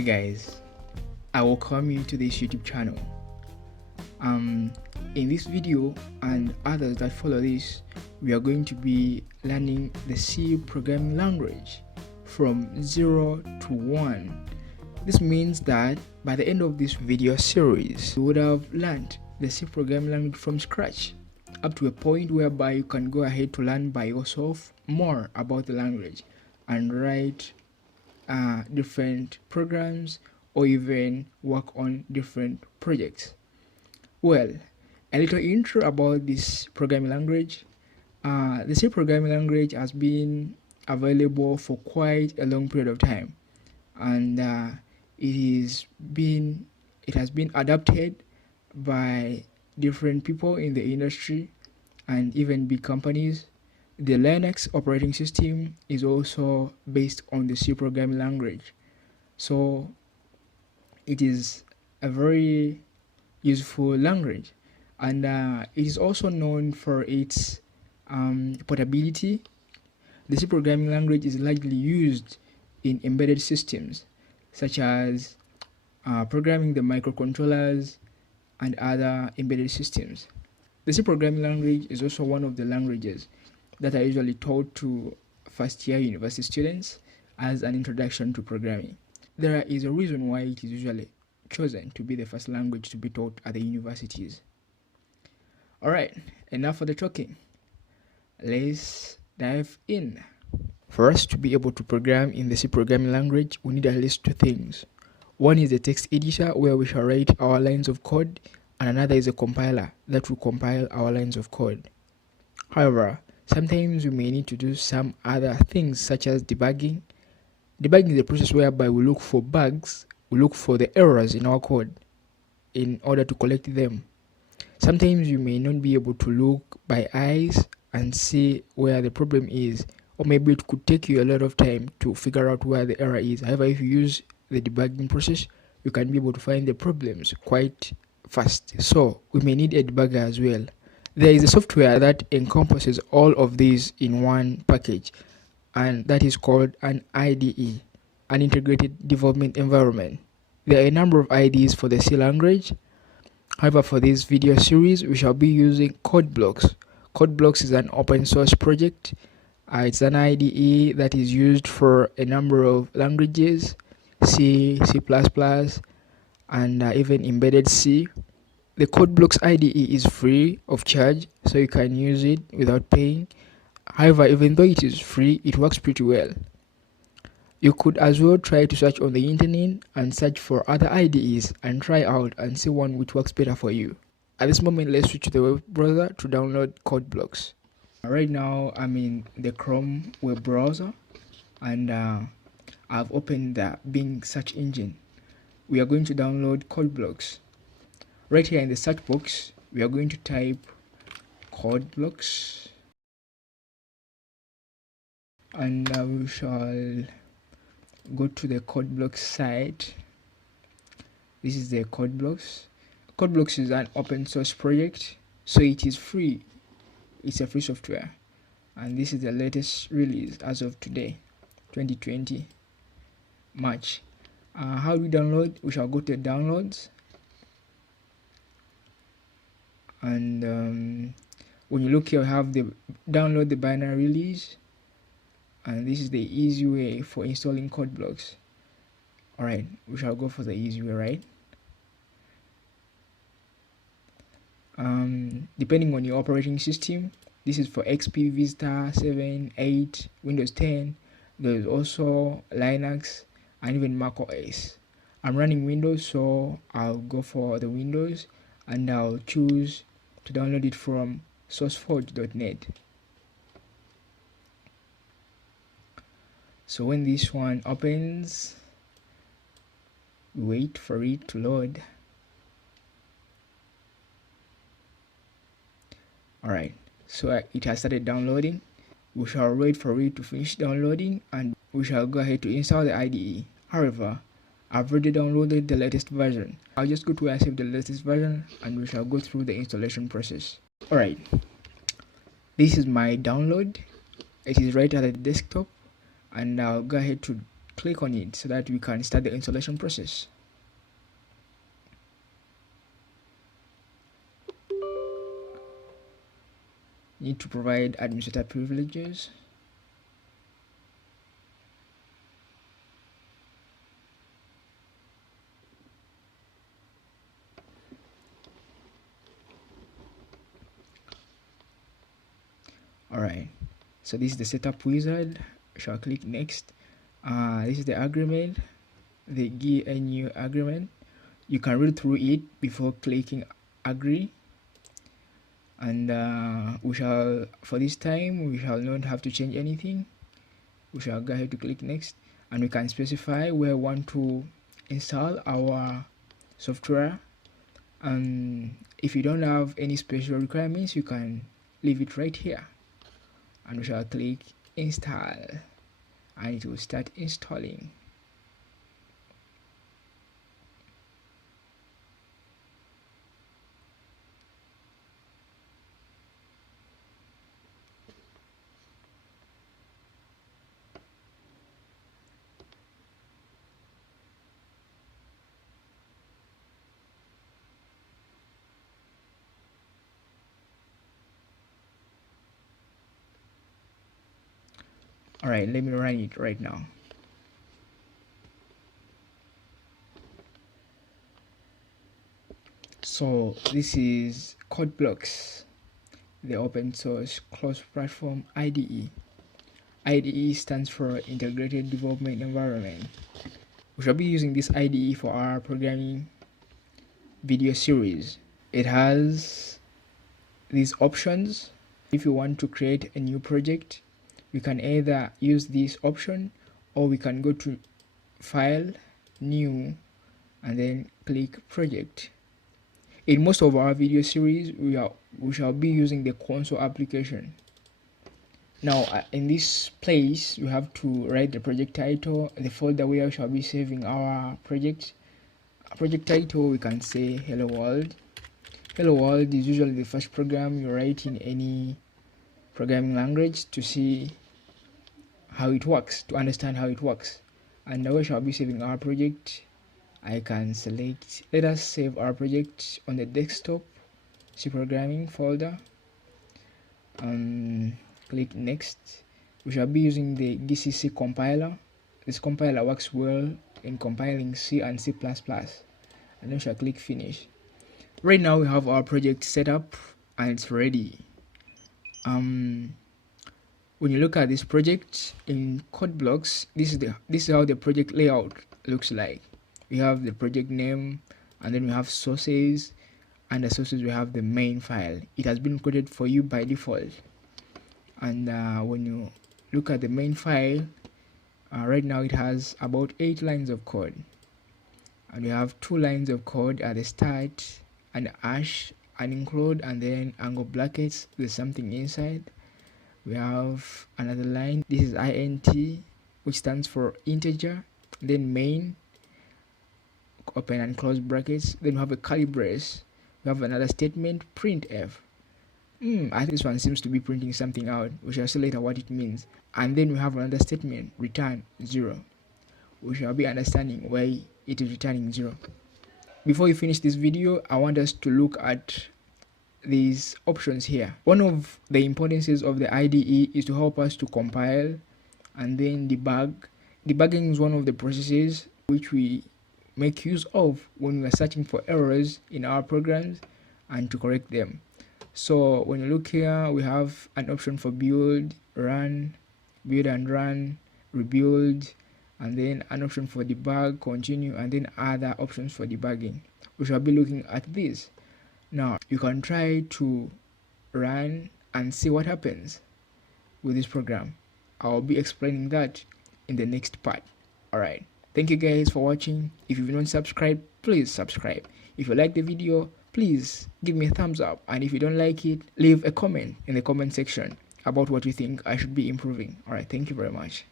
Hi guys, I welcome you to this YouTube channel. In this video and others that follow this, we are going to be learning the C programming language from 0 to 1. This means that by the end of this video series, you would have learned the C programming language from scratch, up to a point whereby you can go ahead to learn by yourself more about the language and write different programs or even work on different projects. Well, a little intro about this programming language. The C programming language has been available for quite a long period of time, and it has been adapted by different people in the industry and even big companies. The Linux operating system is also based on the C programming language, so it is a very useful language, and it is also known for its portability. The C programming language is largely used in embedded systems, such as programming the microcontrollers and other embedded systems. The C programming language is also one of the languages that are usually taught to first-year university students as an introduction to programming. There is a reason why it is usually chosen to be the first language to be taught at the universities. Alright, enough for the talking. Let's dive in. For us to be able to program in the C programming language, we need at least two things. One is the text editor, where we shall write our lines of code, and another is a compiler that will compile our lines of code. However, sometimes we may need to do some other things such as debugging. Debugging is a process whereby we look for bugs, we look for the errors in our code in order to collect them. Sometimes you may not be able to look by eyes and see where the problem is, or maybe it could take you a lot of time to figure out where the error is. However, if you use the debugging process, you can be able to find the problems quite fast. So we may need a debugger as well. There is a software that encompasses all of these in one package, and that is called an IDE, an integrated development environment. There are a number of IDEs for the C language. However, for this video series, we shall be using CodeBlocks. CodeBlocks is an open source project. It's an IDE that is used for a number of languages, C, C++, and even embedded C. The CodeBlocks IDE is free of charge, so you can use it without paying. However, even though it is free, it works pretty well. You could as well try to search on the internet and search for other IDEs and try out and see one which works better for you. At this moment, let's switch to the web browser to download CodeBlocks. Right now, I'm in the Chrome web browser, and I've opened the Bing search engine. We are going to download CodeBlocks. Right here in the search box, we are going to type CodeBlocks, and we shall go to the CodeBlocks site. This is the CodeBlocks. CodeBlocks is an open source project, so it is free. It's a free software, and this is the latest release as of today, 2020 March. How do we download? We shall go to downloads, and when you look here, we have the download the binary release, and this is the easy way for installing CodeBlocks. Alright, we shall go for the easy way, right? Depending on your operating system, this is for XP, Vista 7, 8, Windows 10. There is also Linux and even Mac OS. I'm running Windows, so I'll go for the Windows, and I'll choose to download it from sourceforge.net. So when this one opens, wait for it to load. Alright, so it has started downloading. We shall wait for it to finish downloading, and we shall go ahead to install the IDE. However, I've already downloaded the latest version. I'll just go to where I saved the latest version, and we shall go through the installation process. Alright, this is my download. It is right at the desktop, and I'll go ahead to click on it so that we can start the installation process. Need to provide administrator privileges. Alright, so this is the setup wizard. Shall click next. This is the agreement, the GNU agreement. You can read through it before clicking agree. And we shall, for this time, we shall not have to change anything. We shall go ahead to click next, and we can specify where we want to install our software. And if you don't have any special requirements, you can leave it right here, and we shall click install, and it will start installing. Alright, let me run it right now. So this is CodeBlocks, the open source closed platform IDE. IDE stands for Integrated Development Environment. We shall be using this IDE for our programming video series. It has these options. If you want to create a new project, we can either use this option, or we can go to File, New, and then click Project. In most of our video series, we shall be using the console application. Now, in this place, we have to write the project title, the folder where we shall be saving our project. Project title, we can say Hello World. Hello World is usually the first program you write in any programming language to see how it works, to understand how it works. And now we shall be saving our project. I can select, let us save our project on the desktop C programming folder, and click next. We shall be using the GCC compiler. This compiler works well in compiling C and C++, and then we shall click finish. Right now we have our project set up and it's ready. When you look at this project in CodeBlocks, this is how the project layout looks like. We have the project name, and then we have sources, and the sources we have the main file. It has been coded for you by default. And when you look at the main file, right now it has about 8 lines of code, and we have 2 lines of code at the start, and hash, and include, and then angle brackets. There's something inside. We have another line. This is int, which stands for integer. Then main, open and close brackets. Then we have a curly brace. We have another statement, printf. I think this one seems to be printing something out. We shall see later what it means. And then we have another statement, return 0. We shall be understanding why it is returning 0. Before we finish this video, I want us to look at these options here. One of the importances of the IDE is to help us to compile and then debug. Debugging is one of the processes which we make use of when we are searching for errors in our programs and to correct them. So when you look here, we have an option for build, run, build and run, rebuild, and then an option for debug, continue, and then other options for debugging. We shall be looking at this. Now you can try to run and see what happens with this program. I'll be explaining that in the next part. Alright, thank you guys for watching. If you've not subscribed, please subscribe. If you like the video, please give me a thumbs up, and if you don't like it, leave a comment in the comment section about what you think I should be improving. Alright, thank you very much.